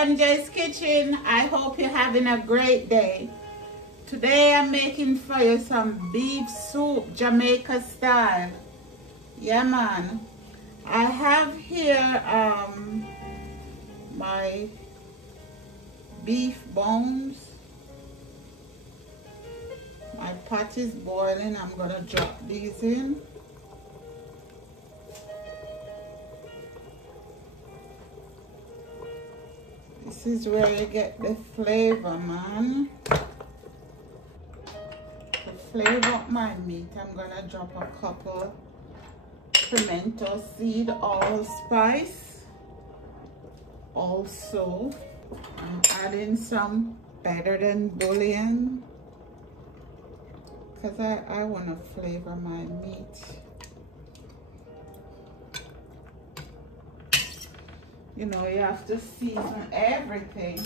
MJ's Kitchen. I hope you're having a great day. Today I'm making for you some beef soup, Jamaican style. Yeah, man. I have here my beef bones. My pot is boiling. I'm gonna drop these in. This is where you get the flavor, man. To flavor up my meat, I'm gonna drop a couple pimento seed, allspice. Also, I'm adding some better than bouillon because I want to flavor my meat. You know, you have to season everything.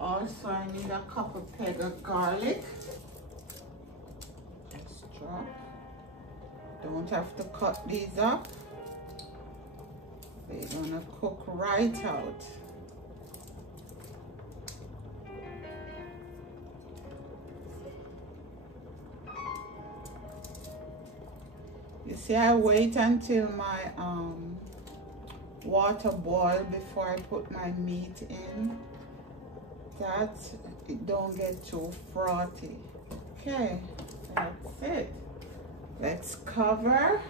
Also, I need a couple peg of garlic. Just drop. Don't have to cut these up. They're gonna cook right out. You see, I wait until my water boil before I put my meat in. That it don't get too frothy. Okay, that's it. Let's cover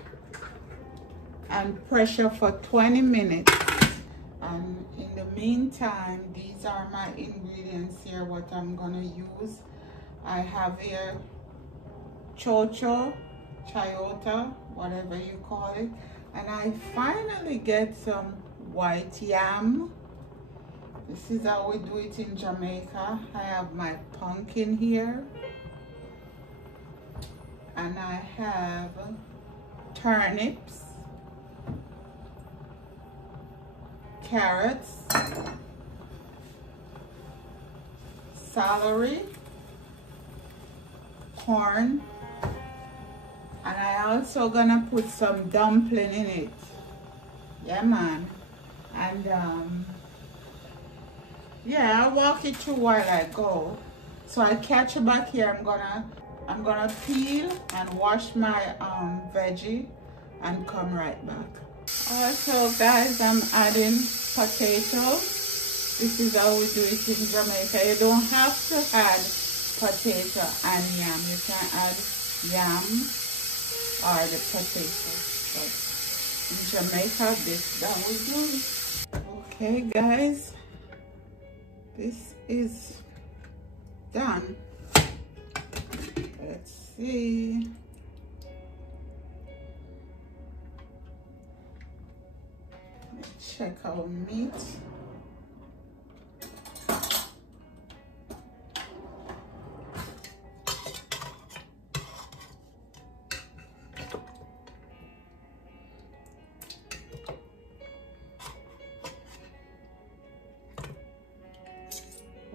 and pressure for 20 minutes. And in the meantime, these are my ingredients here, what I'm gonna use. I have here Chayote, whatever you call it. And I finally get some white yam. This is how we do it in Jamaica. I have my pumpkin here. And I have turnips, carrots, celery, corn, and I also gonna put some dumpling in it. Yeah, man. And yeah, I'll walk it through while I go. So I catch you back here. I'm gonna peel and wash my veggie and come right back. Also, guys, I'm adding potatoes. This is how we do it in Jamaica. You don't have to add potato and yam. You can add yam or the potato. But in Jamaica, this is how we do it. Okay, guys, this is done. Let's see. Let's check our meat.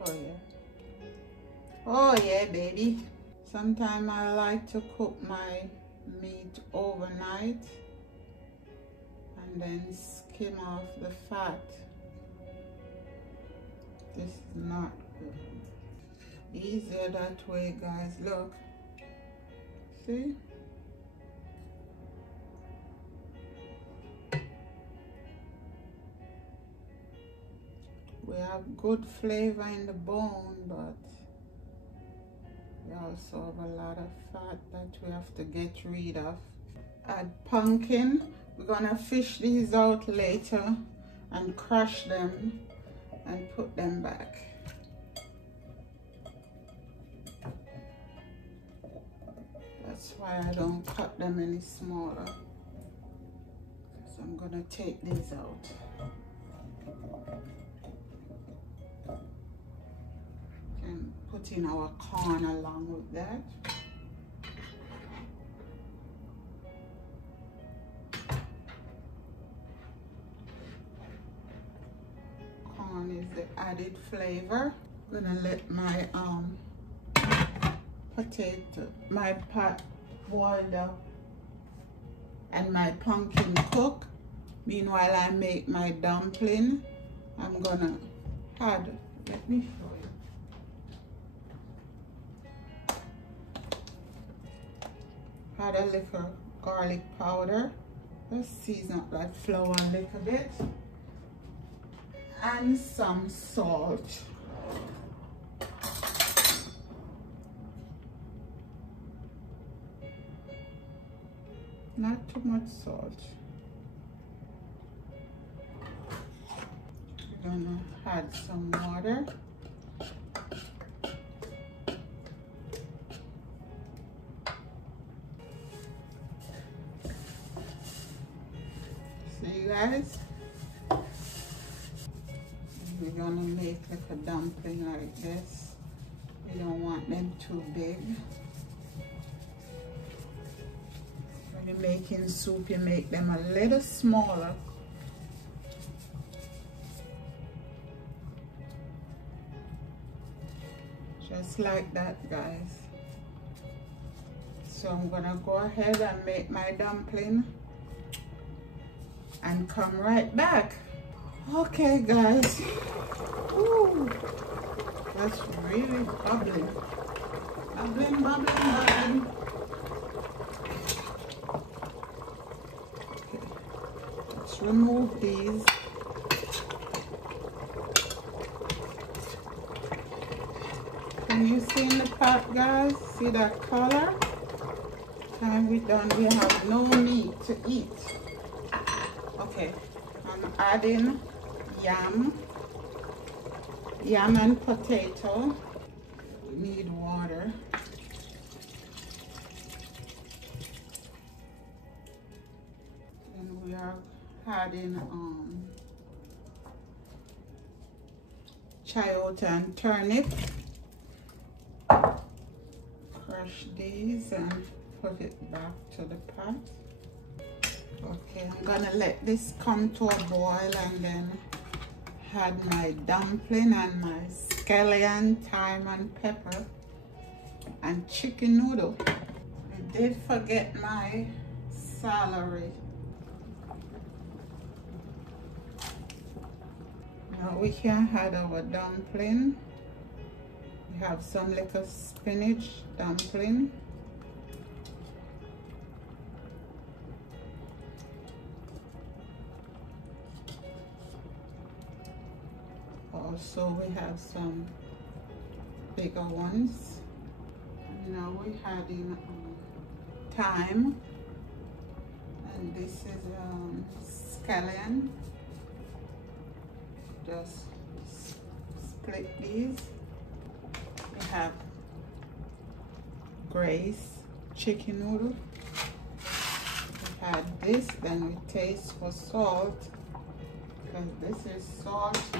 Oh yeah. Oh yeah, baby. Sometimes I like to cook my meat overnight and then skim off the fat. This is not good. Easier that way, guys. Look. See? We have good flavor in the bone, but we also have a lot of fat that we have to get rid of. Add pumpkin. We're gonna fish these out later and crush them and put them back. That's why I don't cut them any smaller. So I'm gonna take these out. And put in our corn along with that. Corn is the added flavor. I'm gonna let my pot boil up and my pumpkin cook. Meanwhile, I make my dumpling. I'm gonna add, let me show you. Add a little garlic powder. Just season up that flour a little bit. And some salt. Not too much salt. We're gonna add some water. See, guys? We're gonna make like a dumpling like this. We don't want them too big. When you're making soup, you make them a little smaller. Just like that, guys. So I'm gonna go ahead and make my dumpling and come right back. Okay, guys. Ooh, that's really bubbling. Bubbling, bubbling, bubbling. Okay, let's remove these. Can you see in the pot, guys? See that color? Time we done, we have no meat to eat. Okay, I'm adding yam and potato. We need water. And we are adding chayote and turnip. Crush these and put it back to the pot. Okay, I'm gonna let this come to a boil and then add my dumpling and my scallion, thyme and pepper and chicken noodle. I did forget my celery. Now we can add our dumpling. We have some little spinach dumpling. Also, we have some bigger ones. And now we add in thyme, and this is scallion. Just split these. We have Grace chicken noodle. We add this, then we taste for salt because this is salty.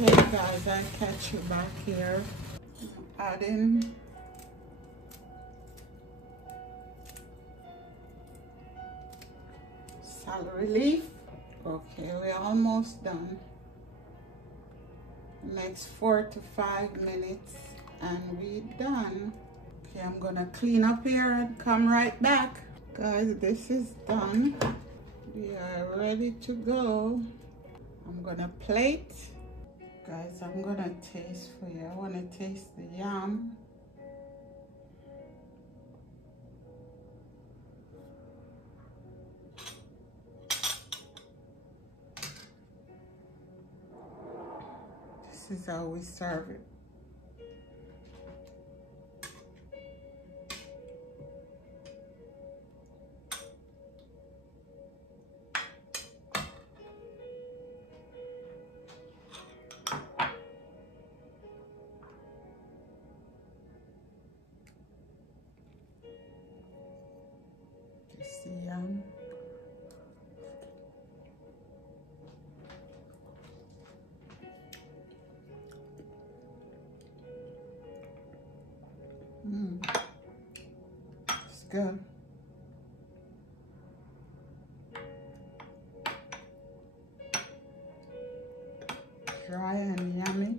Okay, guys, I'll catch you back here. Adding celery leaf. Okay, we're almost done. Next 4 to 5 minutes and we're done. Okay, I'm gonna clean up here and come right back. Guys, this is done. We are ready to go. I'm gonna plate. Guys, I'm gonna taste for you. I wanna taste the yam. This is how we serve it. Just the yam. It's good. Dry and yummy.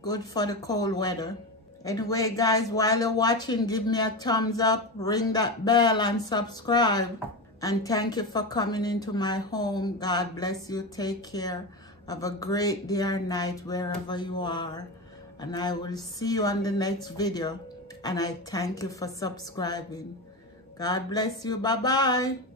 Good for the cold weather. Anyway, guys, while you're watching, give me a thumbs up, ring that bell and subscribe. And thank you for coming into my home. God bless you. Take care. Have a great day or night wherever you are. And I will see you on the next video. And I thank you for subscribing. God bless you. Bye-bye.